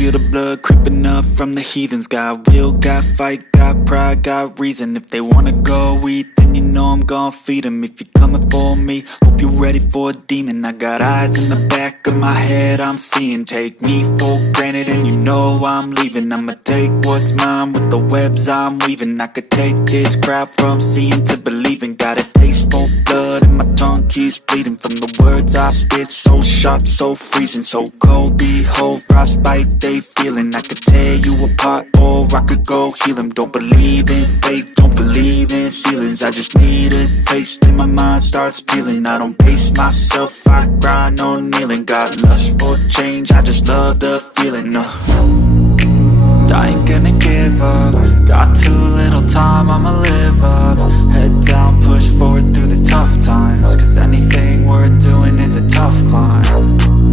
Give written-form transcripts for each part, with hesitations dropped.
feel the blood creeping up from the heathens. Got will, got fight, got pride, got reason. If they wanna go eat, then you know I'm gon' feed them. If you're coming for me, hope you're ready for a demon. I got eyes in the back of my head, I'm seeing. Take me for granted and you know I'm leaving. I'ma take what's mine with the webs I'm weaving. I could take this crowd from seeing to believing. Got a taste for blood and my tongue keeps bleeding from the words I spit. So sharp, so freezing, so cold. Behold, frostbite they feeling. I could tear you apart or I could go heal them. Don't believe in fate, don't believe in ceilings. I just need a taste and my mind starts peeling. I don't pace myself, I grind on kneeling. Got lust for change, I just love the feeling. I ain't gonna give up. Got too little time, I'ma live up. Head down, push forward through the tough times. Cause anything worth doing is a tough climb.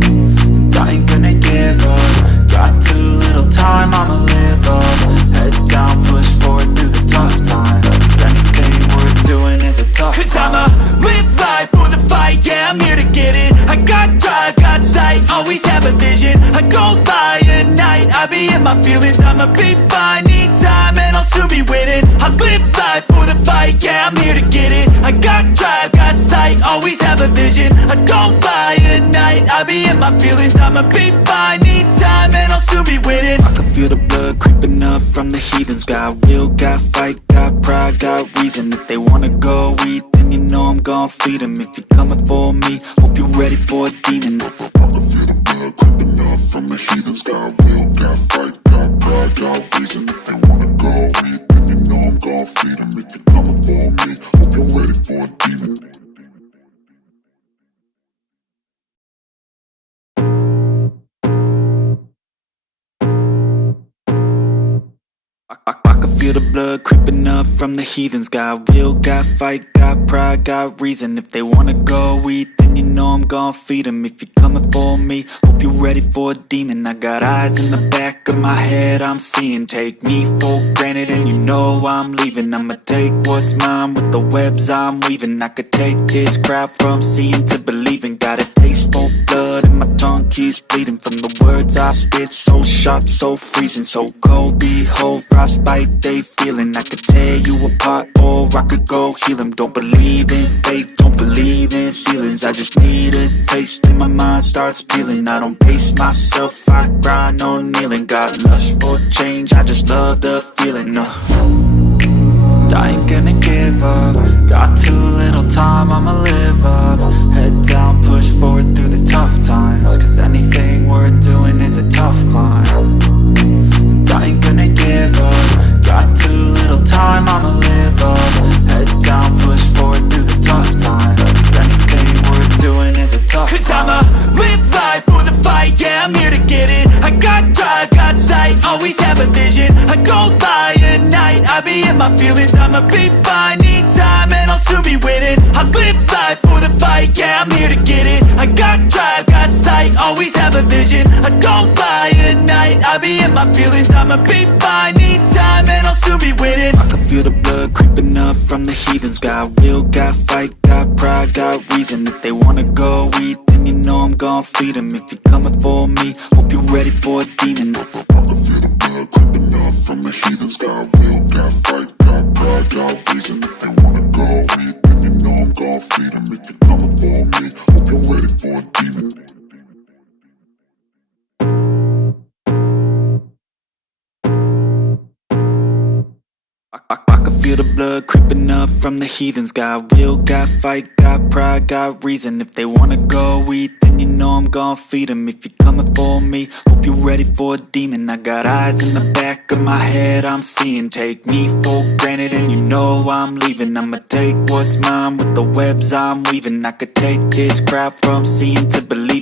And I ain't gonna give up. Got too little time, I'ma live up. Head down, push forward through the tough times. Cause anything worth doing is a tough climb. Cause I'ma live life for the fight, yeah, I'm here to get it. I got drive, got sight, always have a vision. I go by at night, I be in my feelings. I'ma be fine, need time and I'll soon be winning. I live life for the fight, yeah, I'm here to get it. I got drive, got sight, always have a vision. I go by at night, I be in my feelings. I'ma be fine, need time and I'll soon be winning. I can feel the blood creeping up from the heathens. Got will, got fight, got pride, got reason. If they wanna go eat, then you know I'm gon' feed them. If you're coming for me, hope you're ready for a demon. I can feel the blood creeping up from the heathens. Got will, got fight, got pride, got reason. If they wanna go eat, then you know I'm gon' feed them. If you're coming for me, hope you're ready for a demon. I can feel the blood creeping up from the heathens. Got will, got fight, got pride, got reason. If they wanna go eat, then you know I'm gon' feed them. If you're coming for me, hope you're ready for a demon. I got eyes in the back of my head, I'm seeing. Take me for granted and you know I'm leaving. I'ma take what's mine with the webs I'm weaving. I could take this crowd from seeing to believing. Got a taste for blood and my tongue keeps bleeding from the words I spit. So sharp, so freezing, so cold. Behold, frostbite they feeling. I could tear you apart or I could go heal them. Don't believe in fate, don't believe in ceilings. I just need a taste and my mind starts peeling. I don't pace myself, I grind on kneeling. Got lust for change, I just love the feeling. I ain't gonna give up. Got too little time, I'ma live up. Head down, push forward through the tough times. Cause anything worth doing is a tough climb. And I ain't gonna give up. Got too little time, I'ma live up. Head down, push forward through the tough times. Cause anything worth doing is a tough climb. Cause I'ma live life for the fight, yeah, I'm here to get it. I got drive, got sight, always have a vision. I go by at night, I be in my feelings. I'ma be fine, need time and I'll soon be winning. I live life for the fight, yeah, I'm here to get it. I got drive, got sight, always have a vision. I go by at night, I be in my feelings. I'ma be fine, need time and I'll soon be winning. I can feel the blood creeping up from the heathens. Got will, got fight, got pride, got reason. If they wanna go eat, then you know I'm gon' feed them. If you're coming for me, hope you're ready for a demon. I can feel the blood creeping up from the heathens. Got will, got fight, got pride, got reason. If they wanna go eat, then you know I'm gon' feed them. If you're coming for me, hope you're ready for a demon. I can feel the blood creeping up from the heathens. Got will, got fight, got pride, got reason. If they wanna go eat, then you know I'm gon' feed them. If you're coming for me, hope you're ready for a demon. I got eyes in the back of my head, I'm seeing. Take me for granted and you know I'm leaving. I'ma take what's mine with the webs I'm weaving. I could take this crowd from seeing to believing.